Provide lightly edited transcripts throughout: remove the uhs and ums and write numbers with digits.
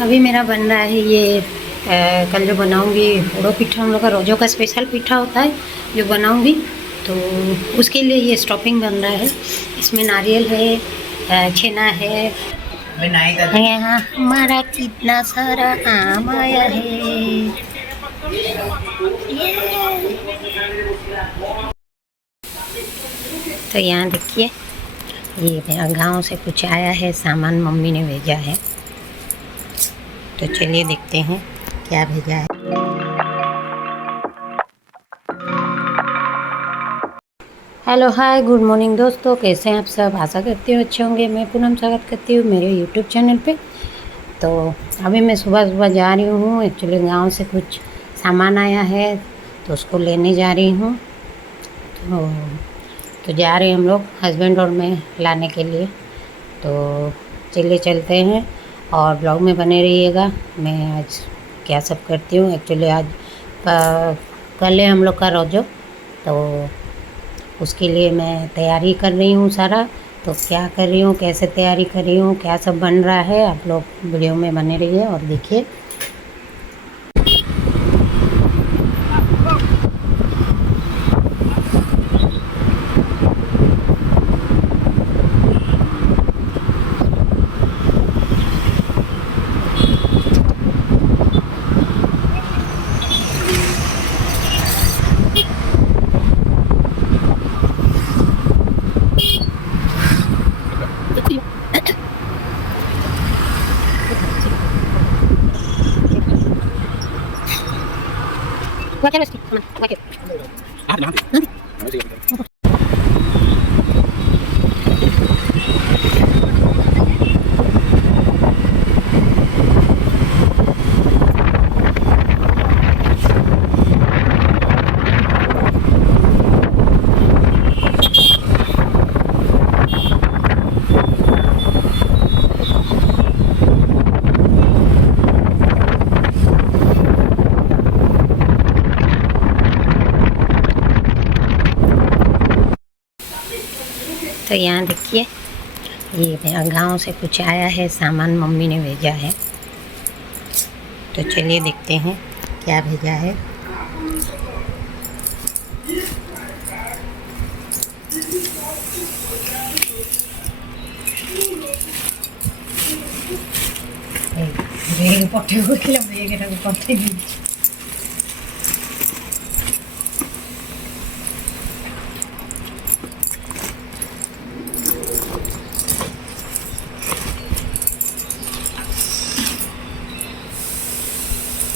अभी मेरा बन रहा है ये कल जो बनाऊंगी पोड़ो पिठा, हम लोग का रोजों का स्पेशल पिठा होता है जो बनाऊंगी, तो उसके लिए ये स्टॉपिंग बन रहा है। इसमें नारियल है, छेना है, यहाँ हमारा कितना सारा आम आया है। तो यहाँ देखिए, ये मेरा गांव से कुछ आया है सामान, मम्मी ने भेजा है। तो चलिए देखते हैं क्या भेजा है। हेलो हाय गुड मॉर्निंग दोस्तों, कैसे हैं आप सब? आशा करती हूँ अच्छे होंगे। मैं पूनम स्वागत करती हूँ मेरे यूट्यूब चैनल पे। तो अभी मैं सुबह सुबह जा रही हूँ, एक्चुअली गांव से कुछ सामान आया है तो उसको लेने जा रही हूँ। तो जा रहे हैं हम लोग, हस्बैंड और मैं, लाने के लिए। तो चलिए चलते हैं और ब्लॉग में बने रहिएगा। मैं आज क्या सब करती हूँ, एक्चुअली आज कल है हम लोग का रोजो, तो उसके लिए मैं तैयारी कर रही हूँ सारा। तो क्या कर रही हूँ, कैसे तैयारी कर रही हूँ, क्या सब बन रहा है, आप लोग वीडियो में बने रहिए और देखिए। तो यहाँ देखिए, ये मेरा गांव से कुछ आया है सामान, मम्मी ने भेजा है। तो चलिए देखते हैं क्या भेजा है। बेग पठे बेग पठे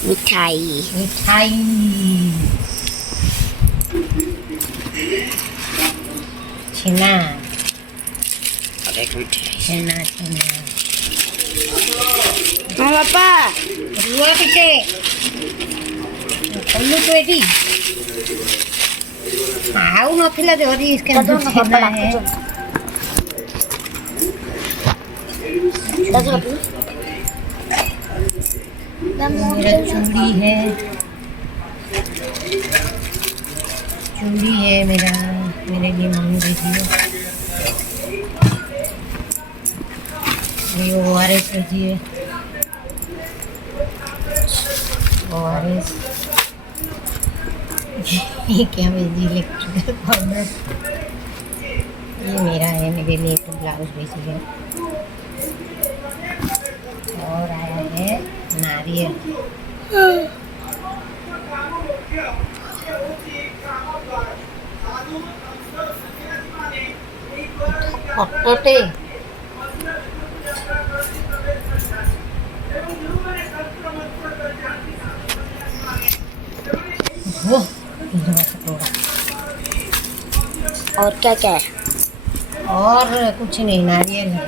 मिठाई छेना और एक मिठाई छेना हाँ बापा रुआ पीछे कल्लू तो एटी आउ नथिला जरी इसके छेना है। चूड़ी है मेरा, मेरे लिए मम्मी भेजी है। ये ORS भेजी है, ORS। ये क्या भेजी, इलेक्ट्रिकल पाउडर। ये मेरा है, मेरे लिए एक ब्लाउज भेजी है। और आया है नारियल। पटोटे और क्या क्या है? और कुछ नहीं, नारियल है।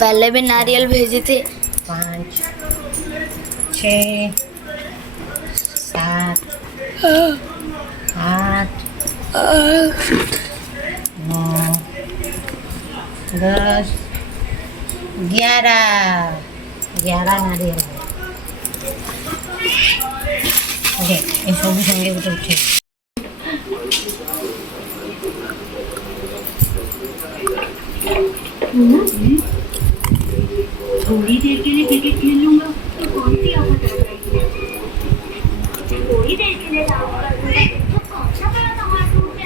पहले भी नारियल भेजे थे। 5 6 7 8 9 10 11 नारियल है। ओके, ये सब संगे उठे। थोड़ी देर के लिए क्रिकेट खेल लूंगा तो कौन सी आफत आ जाएगी। थोड़ी देर के लिए डांस कर लूंगा तो कौन सा बड़ा धमाल टूट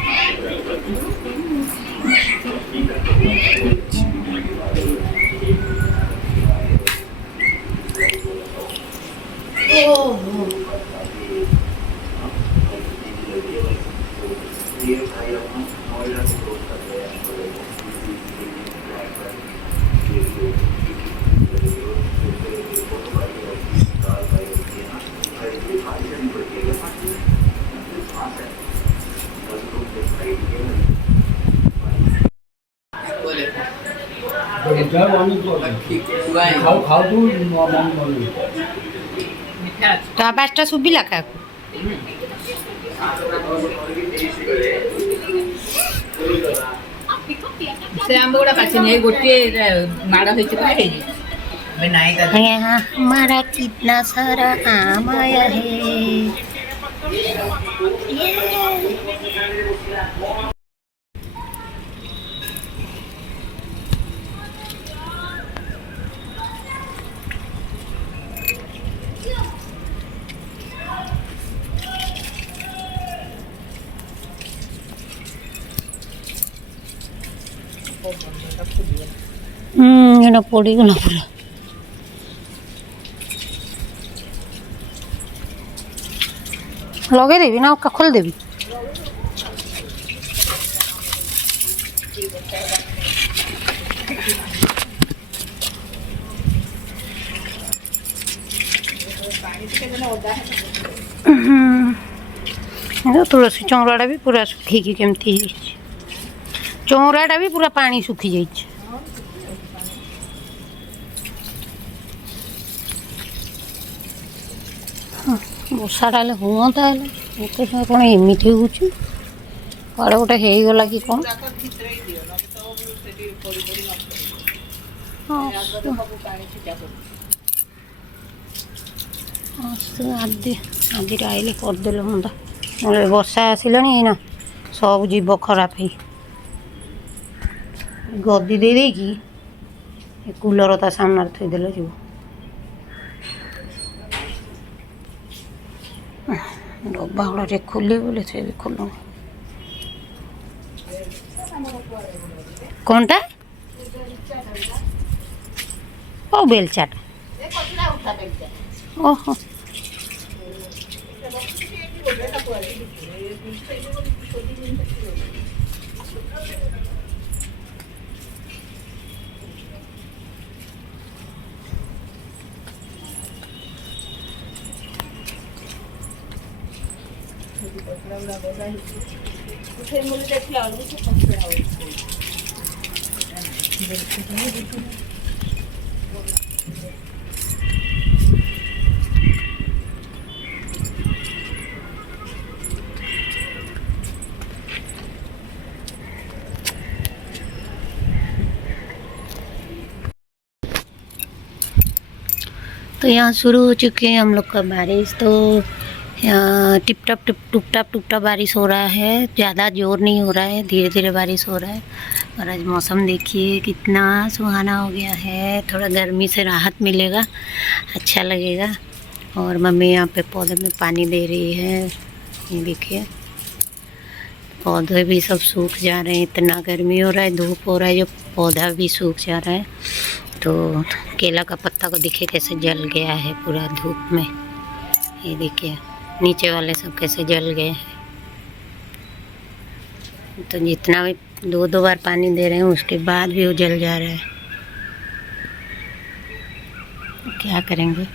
तो आवाजटा शुभिला क्या से आंब गुड़ा पाचिनी है गोटे माड़ा होइछ पा हे जी मैं नाई का यहाँ हमारा कितना सारा आम आया है। ଏଇଟା ପଡ଼ିଗଲା ପୁରା। ଲଗେଇଦେବି ନା ଖୋଲିଦେବି? तुलसी चौराटा भी पूरा सुखिकी केमती चौराटा भी पूरा पानी सुखी जाइए। ବର୍ଷାଟା ହେଲେ ହୁଅନ୍ତା ହେଲେ ଏତେ ସମୟ କ'ଣ ଏମିତି ହେଉଛି କୁଆଡ଼େ ଗୋଟେ ହେଇଗଲା କି କ'ଣ। ଆଜିରେ ଆଇଲେ କରିଦେଲେ ହୁଅନ୍ତା ନହେଲେ ବର୍ଷା ଆସିଲାଣି ଏଇନା ସବୁ ଯିବ ଖରାପ ହେଇ। ଗଦି ଦେଇ ଦେଇକି କୁଲର ତା ସାମ୍ନାରେ ଥୋଇଦେଲେ ଯିବ। डब्बा गुड़ा खोले बोले थे भी खोलो कौनटा ओ बेलचाट ओहो तो यहाँ शुरू हो चुके हैं हम लोग का बारिश। तो टिप टप बारिश हो रहा है, ज़्यादा ज़ोर नहीं हो रहा है, धीरे धीरे बारिश हो रहा है। और आज मौसम देखिए कितना सुहाना हो गया है, थोड़ा गर्मी से राहत मिलेगा, अच्छा लगेगा। और मम्मी यहाँ पे पौधे में पानी दे रही है, ये देखिए पौधे भी सब सूख जा रहे हैं, इतना गर्मी हो रहा है, धूप हो रहा है, जो पौधा भी सूख जा रहा है। तो केला का पत्ता को देखिए कैसे जल गया है पूरा धूप में, ये देखिए नीचे वाले सब कैसे जल गए हैं। तो जितना भी दो बार पानी दे रहे हैं उसके बाद भी वो जल जा रहा है, क्या करेंगे।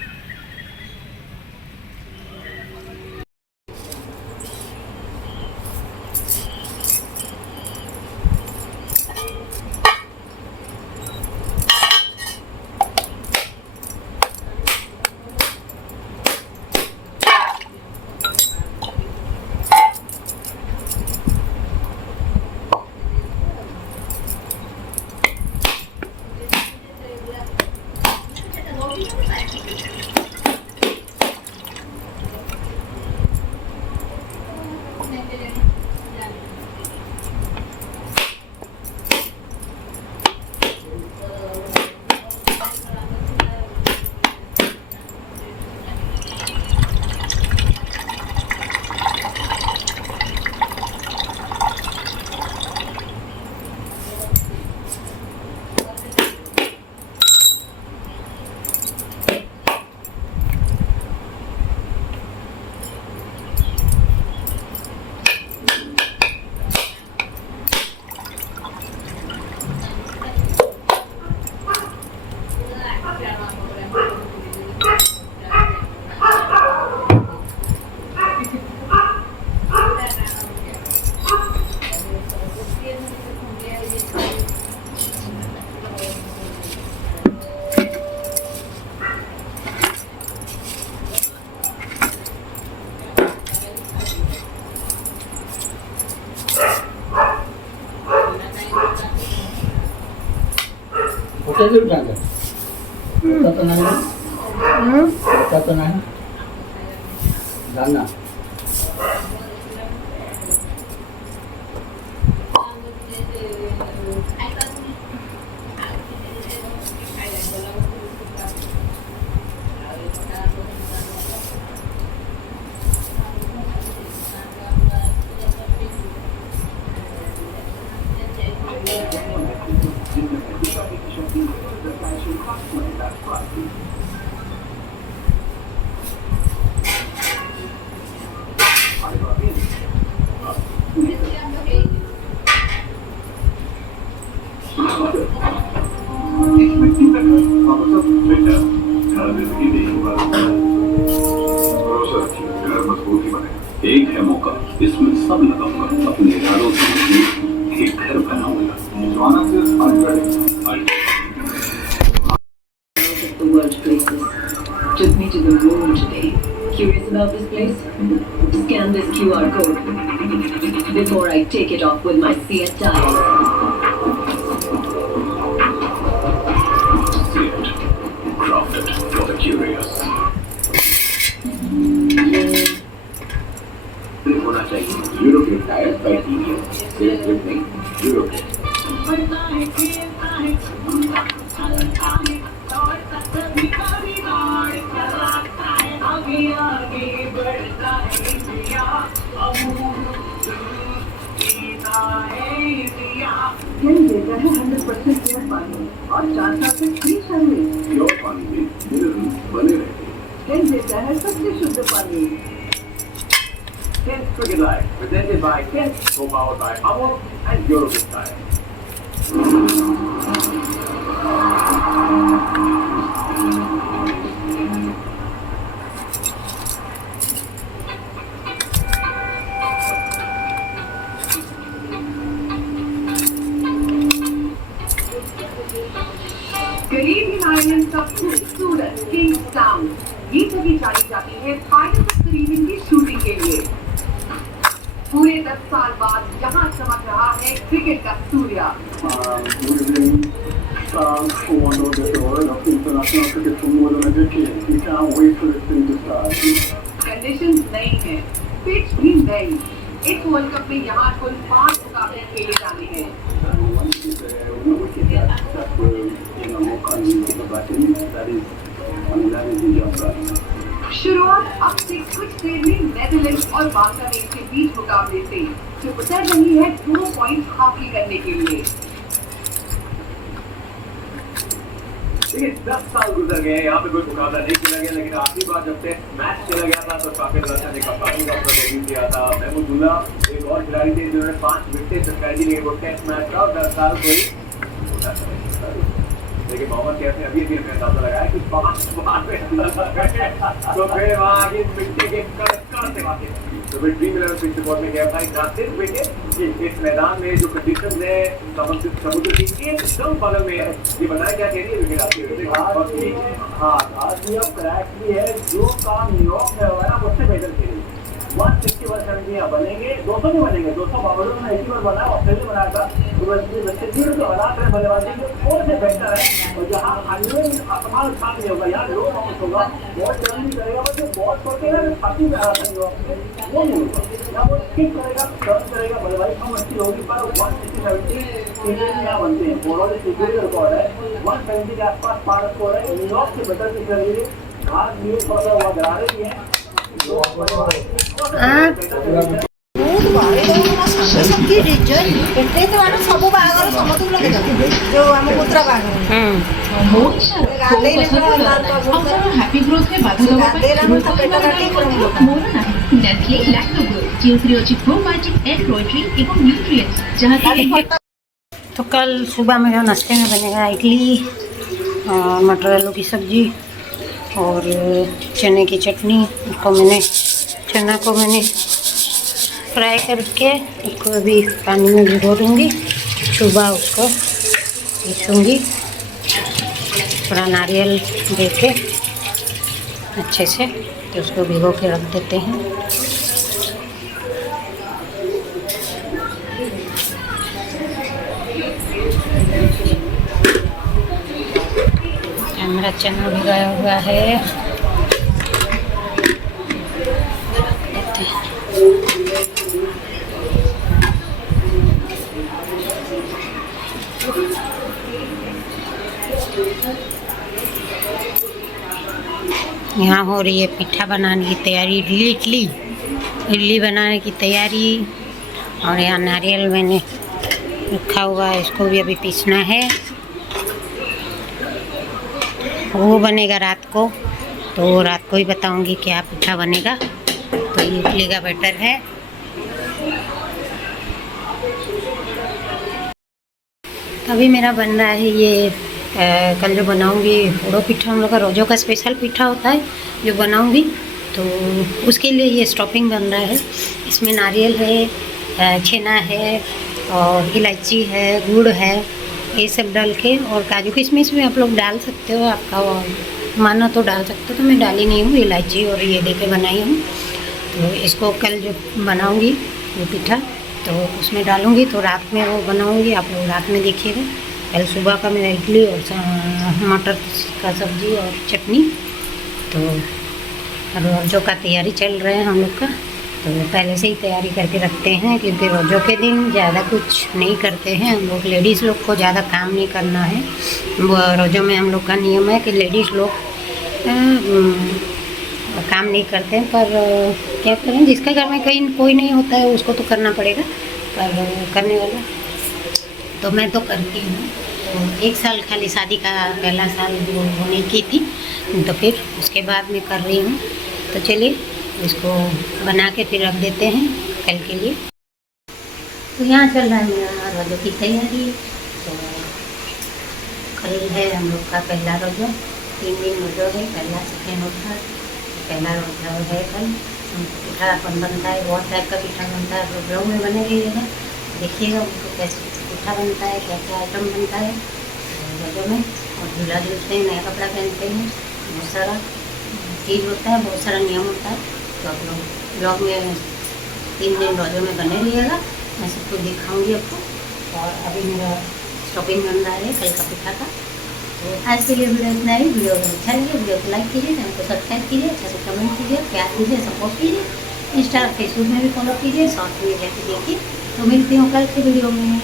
तो नहीं तो नहीं जानना एक है मौका, इसमें सब लगाऊंगा, अपने इरादों से एक घर बनाऊंगा। The world places took me to the moon today. Curious about this place? Scan this QR code before I take it off with my Seat tires. Seat, crafted for the curious. होना चाहिए European tyre bye TVS, सिर्फ नहीं European. Can देता है 100% pure पानी और 4 साल तक फ्री सर्विस। प्योर पानी में मिनरल्स बने रहते हैं। Can देता है सबसे शुद्ध पानी। Kent Cricket Live, presented by Kent, co-powered by Amul and European Tire. करीबी आइलैंड का खूबसूरत किंग्स टाउन ये जगह जानी जाती है पायरेट्स ऑफ करीबियन की शूटिंग के लिए। पूरे 10 साल बाद यहाँ चमक रहा है क्रिकेट का सूर्य। Good evening. Commander of the World of International Cricket for more than a decade. We can't wait for this thing to start. Condition नई है, पिच भी नई। इस वर्ल्ड कप में यहाँ कुल 5 मुकाबले खेले जाने हैं। शुरुआत अब से कुछ देर में नेदरलैंड्स और बांग्लादेश के बीच मुकाबले से जो उतर रही है 2 पॉइंट हासिल करने के लिए। 10 साल गुजर गए, यहाँ पे कोई मुकाबला नहीं खेला गया, लेकिन आखिरी बार जब टेस्ट मैच खेला गया था तो काफिर रसा ने कप्तानी का डेब्यू किया था। महमूदुल्लाह एक और खिलाड़ी थे जिन्होंने 5 विकेट स्ट्रैटेजी लिए वो टेस्ट मैच का। 10 साल कोई लेकिन मोहम्मद कैफ ने अभी अपने अंदाजा लगाया कि 5 बार में तो फिर वहाँ आगे मिट्टी के कड़ से वाकई तो फिर ड्रीम 11 पिच रिपोर्ट में गया था सिर्फ विकेट इस मैदान में जो कंडीशन है समुद्र की एकदम बगल में है। ये बताया क्या कह रही है विकेट आती है। हाँ आज भी अब क्रैक भी है, जो काम न्यूयॉर्क में होगा ना उससे बेहतर खेलेगी। 160 वर्ष बनेंगे, 200 भी बनेंगे। 200 बाबरों ने 80 वर्ष बनाया, ऑस्ट्रेलिया बनाया था तो जो हालात है बल्लेबाजी के और से बेहतर है। और जहाँ अन्य अपमान साथ नहीं होगा, यहाँ लो बाउंस होगा, बॉल टर्न भी करेगा, बस जो बॉल छोड़के ना छाती में आ रहा था न्यूयॉर्क में वो नहीं होगा। यहाँ वो किक करेगा, टर्न करेगा, बल्लेबाजी कम अच्छी होगी पर 160-70 इंडियन यहाँ बनते हैं। ओवरऑल सिक्योरिटी रिकॉर्ड है 170 के आसपास पार स्कोर है। न्यूयॉर्क से बेटर पिच लगी है, आज भी थोड़ा सा वो डरा रही है। सबकी रिजन एते तो आनो सब बागर समतुल लगे जो हम पुत्र बागर हैप्पी ग्रोथ में बाधा दवा मोर नाही नेस्ले लैक्टोग्रो जिउथरे अछि प्रोबायोटिक एंड्रोइड्री एवं न्यूट्रिएंट्स जहां तो कल सुबह मेरा नाश्ते में बनेगा इडली, मटर आलू की सब्ज़ी और चने की चटनी। चना को मैंने फ्राई करके उसको अभी पानी में भिगो दूँगी। सुबह उसको पीसूँगी, थोड़ा नारियल दे के अच्छे से तो उसको भिगो के रख देते हैं। मेरा चना भी गया हुआ है। यहाँ हो रही है पिठा बनाने की तैयारी, इडली बनाने की तैयारी। और यहाँ नारियल मैंने रखा हुआ है, इसको भी अभी पीसना है। वो बनेगा रात को, तो रात को ही बताऊंगी क्या पिठा बनेगा। तो ये इडली का बैटर है। अभी मेरा बन रहा है ये कल जो बनाऊंगी पोड़ो पिठा, हम लोग का रोजों का स्पेशल पिठा होता है जो बनाऊंगी, तो उसके लिए ये स्टफिंग बन रहा है। इसमें नारियल है, छेना है और इलायची है, गुड़ है, ये सब डाल के, और काजू किशमिश भी आप लोग डाल सकते हो, आपका मानो तो डाल सकते हो। तो मैं डाली नहीं हूँ, इलायची और ये दे के बनाई हूँ। तो इसको कल जो बनाऊँगी वो पिठा, तो उसमें डालूँगी, तो रात में वो बनाऊँगी, आप लोग रात में देखिएगा। कल सुबह का मेरा इडली और मटर का सब्जी और चटनी। तो रोज़ों का तैयारी चल रहा है हम लोग का, तो पहले से ही तैयारी करके रखते हैं, क्योंकि रोज़ों के दिन ज़्यादा कुछ नहीं करते हैं हम लोग। लेडीज़ लोग को ज़्यादा काम नहीं करना है। वो रोज़ों में हम लोग का नियम है कि लेडीज़ लोग काम नहीं करते हैं, पर क्या करें, जिसके घर में कहीं कोई नहीं होता है उसको तो करना पड़ेगा, पर करने वाला तो मैं तो करती हूँ। तो 1 साल खाली शादी का पहला साल वो नहीं की थी, तो फिर उसके बाद मैं कर रही हूँ। तो चलिए इसको बना के फिर रख देते हैं कल के लिए। तो यहाँ चल रहा है मेरा रोज़ों की तैयारी। तो कल है हम लोग का पहला रोज़ा, 3 दिन रोज़ा है, पहला सेकेंड होता है। पहला रोज़ा है कल। पिठा अपन बनता है, बहुत टाइप का पिठा बनता है, तो ब्लॉग में बने रहिएगा, देखिएगा उनको कैसे पिठा बनता है, क्या क्या आइटम बनता है रोज़ों में। और झूला झूलते हैं, नया कपड़ा पहनते हैं, बहुत सारा चीज़ होता है, बहुत सारा नियम होता है। तो आप लोग ब्लॉग में 3 दिन रोज़ों में बने रहिएगा, मैं सब कुछ दिखाऊंगी आपको। और अभी मेरा स्टफिंग बन रहा है कल का पिठा का। तो आज के लिए वीडियो इतना ही। वीडियो अगर अच्छा लगे वीडियो को लाइक कीजिए, चैनल को सब्सक्राइब कीजिए, अच्छा से कमेंट कीजिए, प्यार कीजिए, सपोर्ट कीजिए। इंस्टा फेसबुक में भी फॉलो कीजिए, शॉर्ट वीडियो देखिए। तो मिलती हूँ कल की वीडियो में।